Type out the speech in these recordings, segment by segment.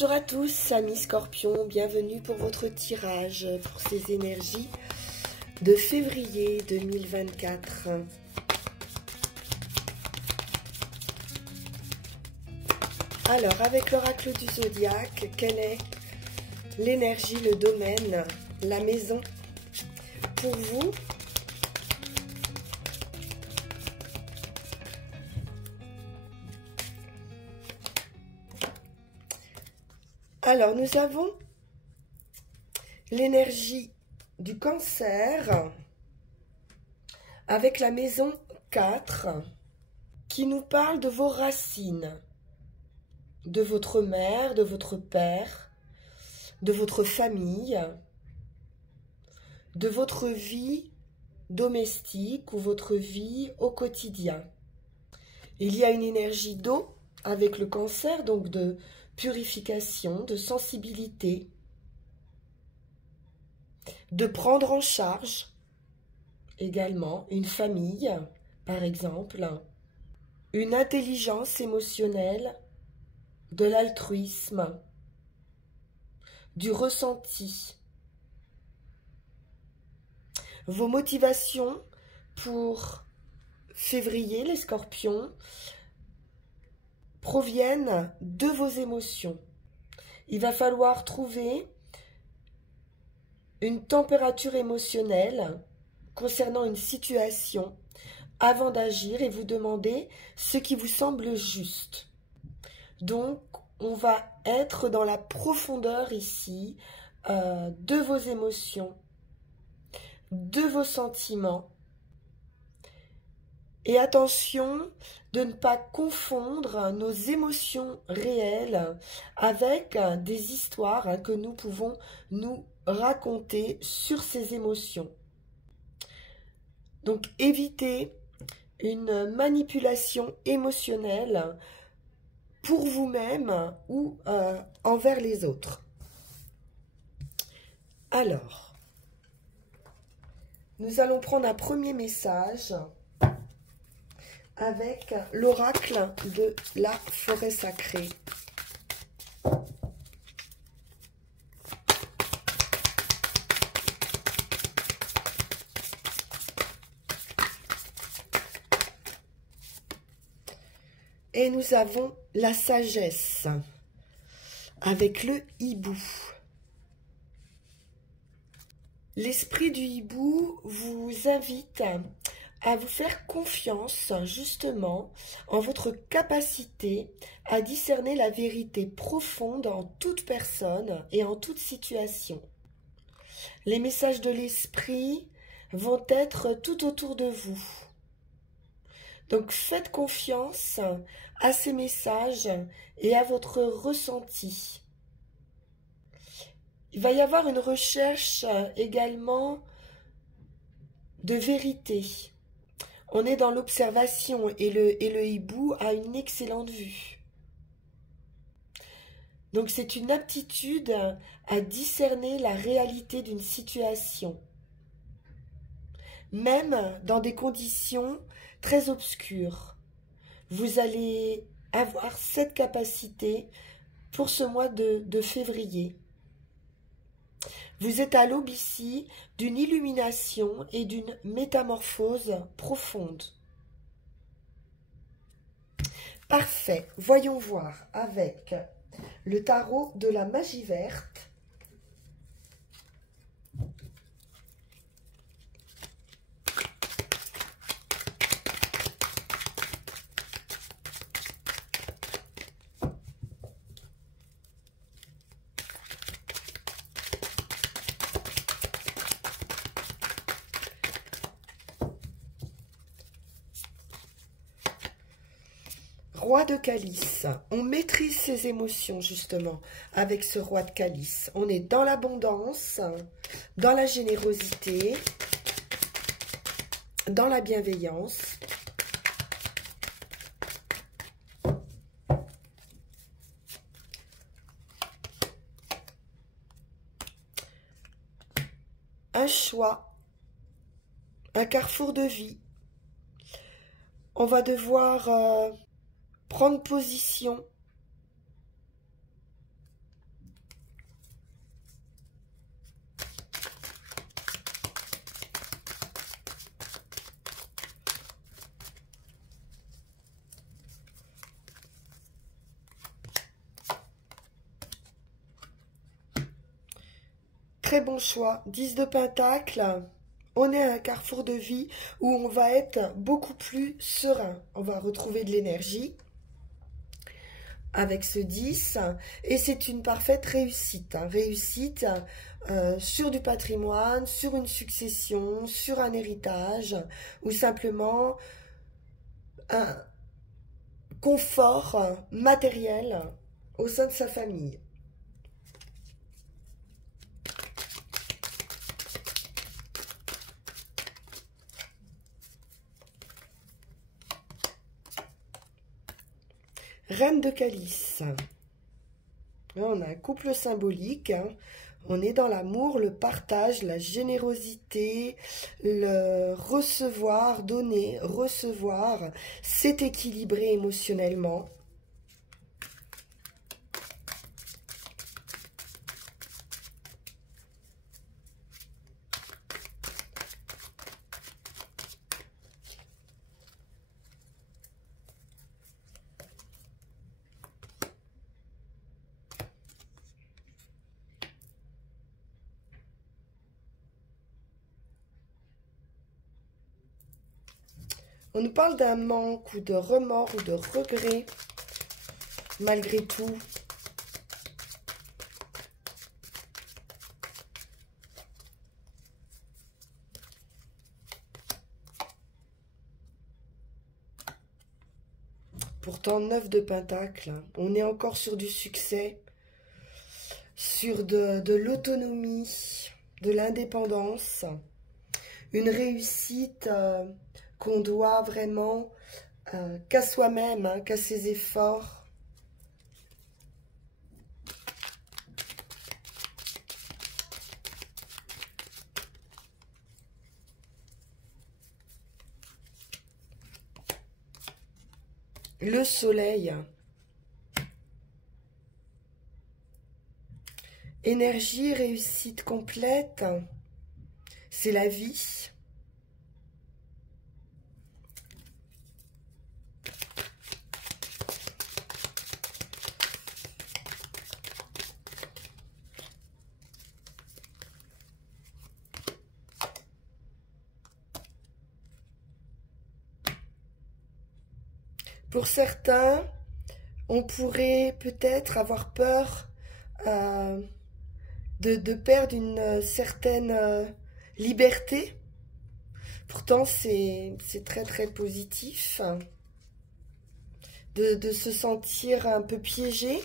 Bonjour à tous, amis Scorpions, bienvenue pour votre tirage pour ces énergies de février 2024. Alors, avec l'oracle du zodiaque, quelle est l'énergie, le domaine, la maison pour vous? Alors, nous avons l'énergie du Cancer avec la maison 4 qui nous parle de vos racines, de votre mère, de votre père, de votre famille, de votre vie domestique ou votre vie au quotidien. Il y a une énergie d'eau avec le Cancer, donc de purification, de sensibilité, de prendre en charge également une famille, par exemple, une intelligence émotionnelle, de l'altruisme, du ressenti. Vos motivations pour février, les Scorpions, proviennent de vos émotions. Il va falloir trouver une température émotionnelle concernant une situation avant d'agir et vous demander ce qui vous semble juste. Donc, on va être dans la profondeur ici de vos émotions, de vos sentiments. Et attention de ne pas confondre nos émotions réelles avec des histoires que nous pouvons nous raconter sur ces émotions. Donc évitez une manipulation émotionnelle pour vous-même ou envers les autres. Alors, nous allons prendre un premier message avec l'oracle de la forêt sacrée. Et nous avons la sagesse avec le hibou. L'esprit du hibou vous invite à vous faire confiance justement en votre capacité à discerner la vérité profonde en toute personne et en toute situation. Les messages de l'esprit vont être tout autour de vous. Donc faites confiance à ces messages et à votre ressenti. Il va y avoir une recherche également de vérité. On est dans l'observation et le hibou a une excellente vue. Donc c'est une aptitude à discerner la réalité d'une situation, même dans des conditions très obscures. Vous allez avoir cette capacité pour ce mois de février. Vous êtes à l'aube ici d'une illumination et d'une métamorphose profonde. Parfait. Voyons voir avec le tarot de la magie verte. Roi de calice, on maîtrise ses émotions justement avec ce roi de calice. On est dans l'abondance, dans la générosité, dans la bienveillance. Un choix, un carrefour de vie. On va devoir prendre position très bon choix. 10 de Pentacle. On est à un carrefour de vie où on va être beaucoup plus serein. On va retrouver de l'énergie avec ce 10 et c'est une parfaite réussite. Réussite sur du patrimoine, sur une succession, sur un héritage ou simplement un confort matériel au sein de sa famille. Reine de Calice. Là, on a un couple symbolique. On est dans l'amour, le partage, la générosité, le recevoir, donner, recevoir. C'est équilibré émotionnellement. On nous parle d'un manque ou de remords ou de regret, malgré tout. Pourtant, 9 de Pentacle, on est encore sur du succès, sur de l'autonomie, de l'indépendance, une réussite qu'on doit vraiment qu'à soi-même, qu'à ses efforts. Le soleil. Énergie, réussite complète. C'est la vie. Pour certains, on pourrait peut-être avoir peur de perdre une certaine liberté. Pourtant, c'est très très positif de se sentir un peu piégé.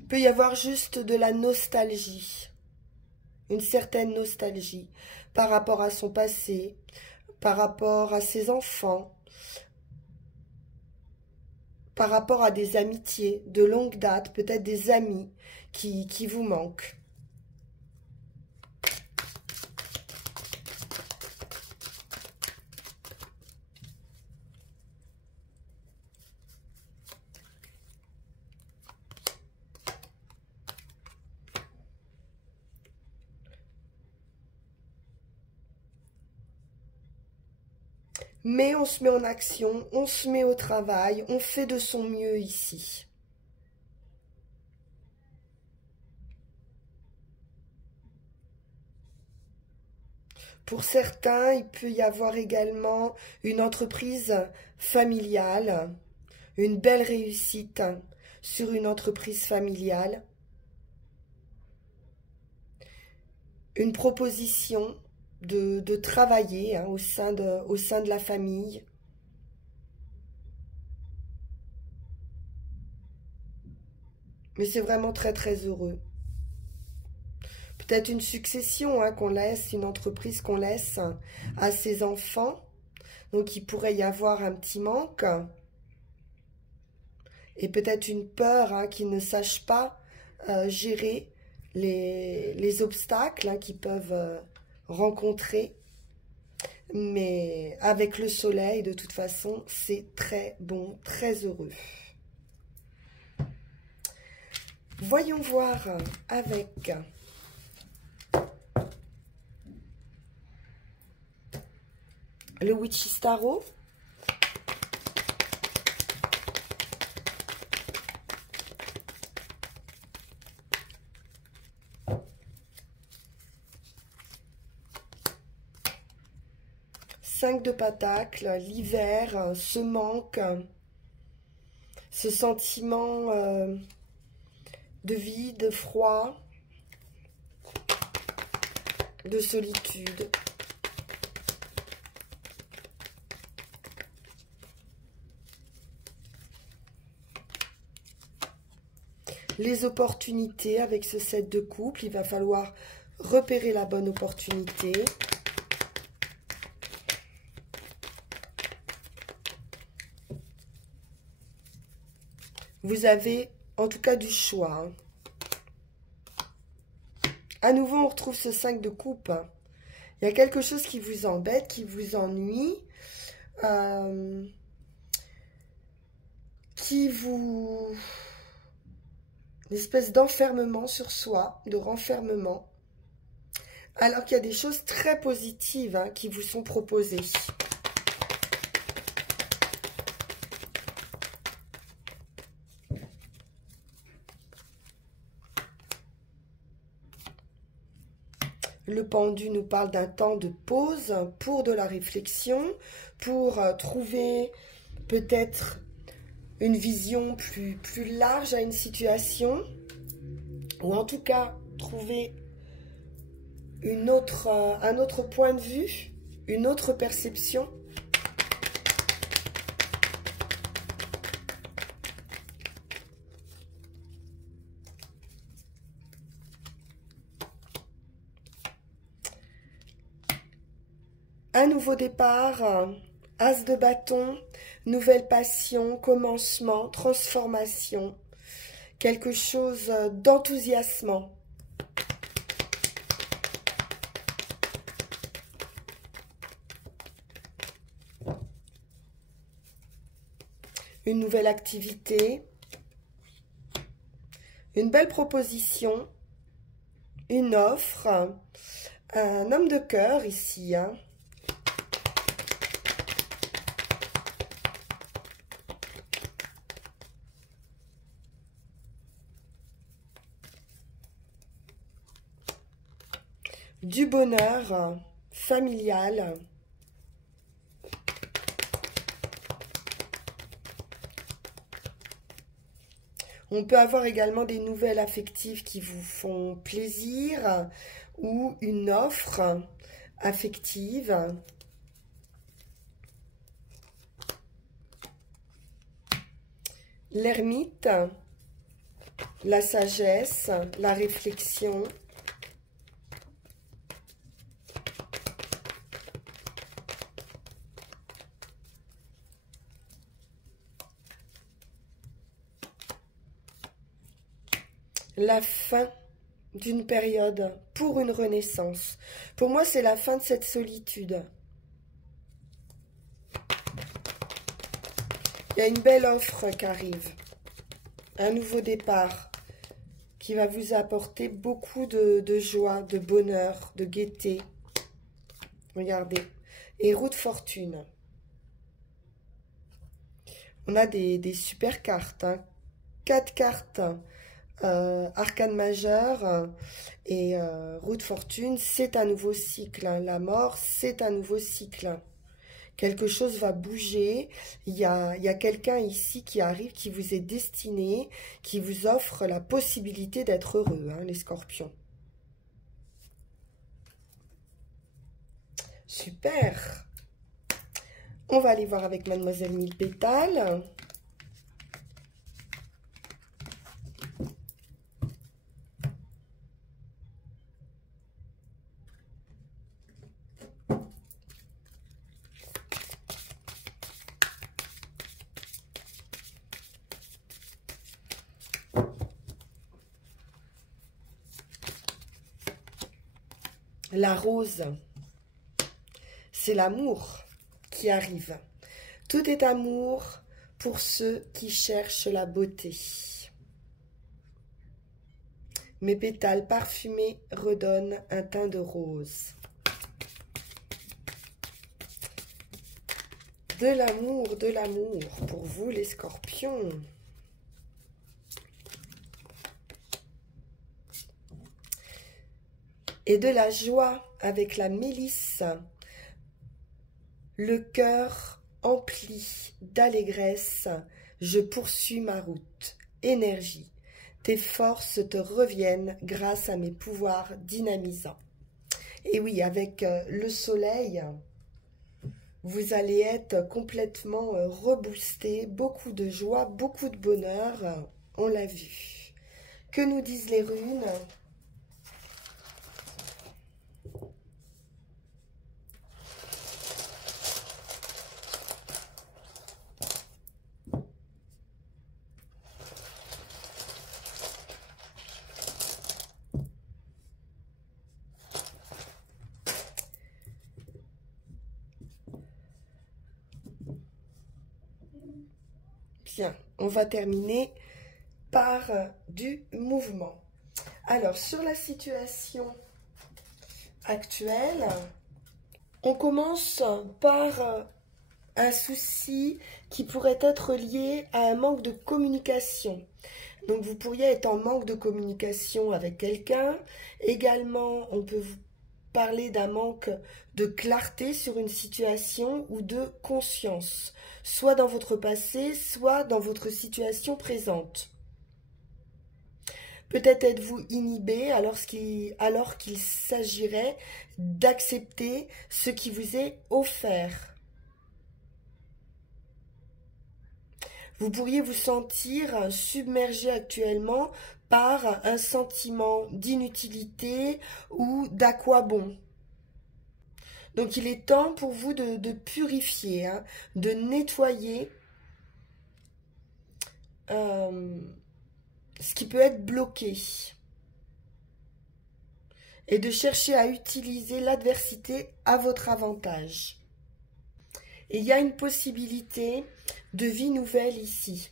Il peut y avoir juste de la nostalgie, une certaine nostalgie par rapport à son passé, par rapport à ses enfants, par rapport à des amitiés de longue date, peut-être des amis qui vous manquent. Mais on se met en action, on se met au travail, on fait de son mieux ici. Pour certains, il peut y avoir également une entreprise familiale, une belle réussite sur une entreprise familiale, une proposition de travailler au sein de la famille. Mais c'est vraiment très très heureux. Peut-être une succession qu'on laisse, une entreprise qu'on laisse à ses enfants. Donc il pourrait y avoir un petit manque. Et peut-être une peur qu'ils ne sachent pas gérer les obstacles qu'ils peuvent rencontrer. Mais avec le soleil, de toute façon, c'est très bon, très heureux. Voyons voir avec le Witch's Tarot. Cinq de Pentacles, l'hiver, ce manque, ce sentiment de vide, froid, de solitude. Les opportunités avec ce 7 de couple, il va falloir repérer la bonne opportunité. Vous avez en tout cas du choix. Hein. À nouveau, on retrouve ce 5 de coupe. Il y a quelque chose qui vous embête, qui vous ennuie, qui vous... Une espèce d'enfermement sur soi, de renfermement. Alors qu'il y a des choses très positives hein, qui vous sont proposées. Le pendu nous parle d'un temps de pause pour de la réflexion, pour trouver peut-être une vision plus large à une situation, ou en tout cas trouver un autre point de vue, une autre perception. Un nouveau départ, as de bâton, nouvelle passion, commencement, transformation, quelque chose d'enthousiasmant. Une nouvelle activité, une belle proposition, une offre, un homme de cœur ici, hein. Du bonheur familial. On peut avoir également des nouvelles affectives qui vous font plaisir ou une offre affective. L'ermite, la sagesse, la réflexion. La fin d'une période pour une renaissance. Pour moi, c'est la fin de cette solitude. Il y a une belle offre qui arrive. Un nouveau départ qui va vous apporter beaucoup de joie, de bonheur, de gaieté. Regardez. Et roue de fortune. On a des super cartes. Hein. 4 cartes. Arcane majeur et roue de fortune, c'est un nouveau cycle. Hein. La mort, c'est un nouveau cycle. Quelque chose va bouger. Il y a quelqu'un ici qui arrive, qui vous est destiné, qui vous offre la possibilité d'être heureux, hein, les scorpions. Super. On va aller voir avec Mademoiselle Mille Pétales. La rose, c'est l'amour qui arrive. Tout est amour pour ceux qui cherchent la beauté. Mes pétales parfumés redonnent un teint de rose. de l'amour pour vous les scorpions. Et de la joie avec la mélisse, le cœur empli d'allégresse, je poursuis ma route. Énergie, tes forces te reviennent grâce à mes pouvoirs dynamisants. Et oui, avec le soleil, vous allez être complètement reboosté, beaucoup de joie, beaucoup de bonheur, on l'a vu. Que nous disent les runes ? Bien, on va terminer par du mouvement. Alors, sur la situation actuelle, on commence par un souci qui pourrait être lié à un manque de communication. Donc, vous pourriez être en manque de communication avec quelqu'un. Également, on peut vous parler d'un manque de clarté sur une situation ou de conscience, soit dans votre passé, soit dans votre situation présente. Peut-être êtes-vous inhibé alors qu'il s'agirait d'accepter ce qui vous est offert. Vous pourriez vous sentir submergé actuellement par un sentiment d'inutilité ou d'à quoi bon. Donc il est temps pour vous de purifier, hein, de nettoyer ce qui peut être bloqué et de chercher à utiliser l'adversité à votre avantage. Et il y a une possibilité de vie nouvelle ici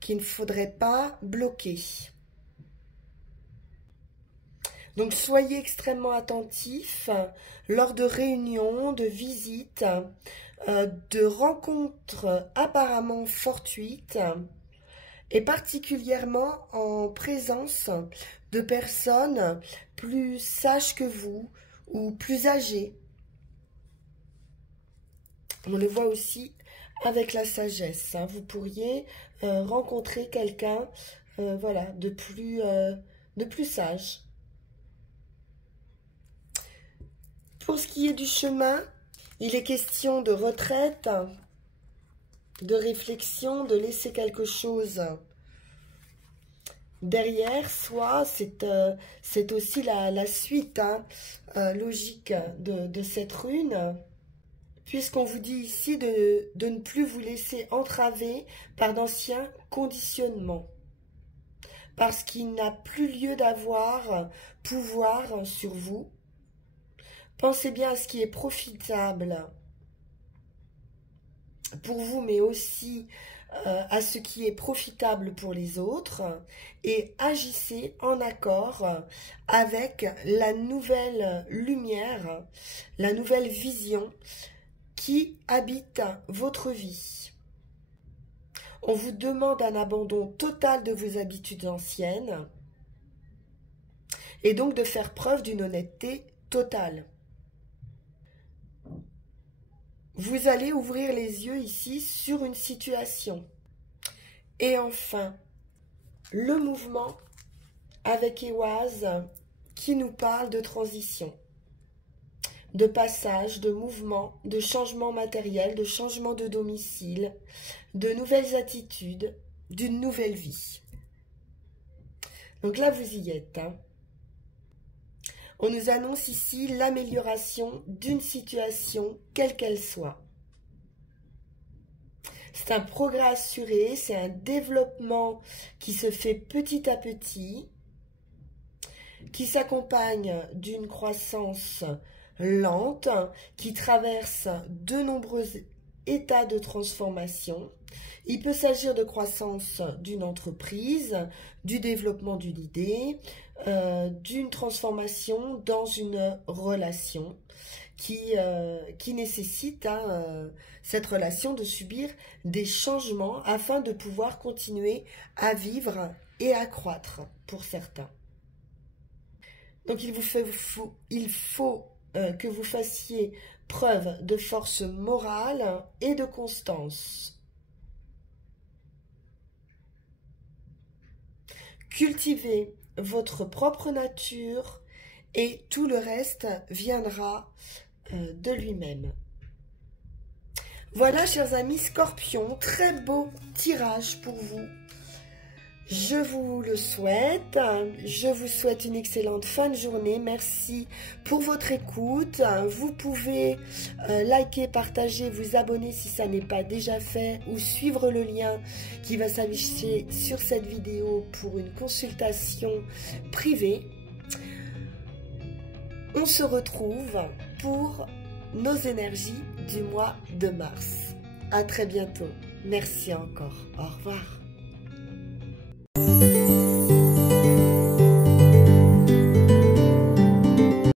qu'il ne faudrait pas bloquer. Donc soyez extrêmement attentifs lors de réunions, de visites, de rencontres apparemment fortuites et particulièrement en présence de personnes plus sages que vous ou plus âgées. On le voit aussi avec la sagesse. Hein. Vous pourriez rencontrer quelqu'un voilà, de plus sage. Pour ce qui est du chemin, il est question de retraite, de réflexion, de laisser quelque chose derrière soi. C'est aussi la suite hein, logique de cette rune, puisqu'on vous dit ici de ne plus vous laisser entraver par d'anciens conditionnements, parce qu'il n'a plus lieu d'avoir pouvoir sur vous. Pensez bien à ce qui est profitable pour vous, mais aussi à ce qui est profitable pour les autres, et agissez en accord avec la nouvelle lumière, la nouvelle vision qui habite votre vie. On vous demande un abandon total de vos habitudes anciennes et donc de faire preuve d'une honnêteté totale. Vous allez ouvrir les yeux ici sur une situation. Et enfin, le mouvement avec Ehwaz qui nous parle de transition, de passage, de mouvement, de changement matériel, de changement de domicile, de nouvelles attitudes, d'une nouvelle vie. Donc là, vous y êtes. Hein. On nous annonce ici l'amélioration d'une situation, quelle qu'elle soit. C'est un progrès assuré, c'est un développement qui se fait petit à petit, qui s'accompagne d'une croissance lente, qui traverse de nombreux états de transformation. Il peut s'agir de croissance d'une entreprise, du développement d'une idée, d'une transformation dans une relation qui nécessite cette relation de subir des changements afin de pouvoir continuer à vivre et à croître pour certains. Donc il faut que vous fassiez preuve de force morale et de constance. Cultivez votre propre nature et tout le reste viendra de lui-même. Voilà, chers amis Scorpions, très beau tirage pour vous. Je vous le souhaite. Je vous souhaite une excellente fin de journée. Merci pour votre écoute. Vous pouvez liker, partager, vous abonner si ça n'est pas déjà fait ou suivre le lien qui va s'afficher sur cette vidéo pour une consultation privée. On se retrouve pour nos énergies du mois de mars. À très bientôt. Merci encore. Au revoir.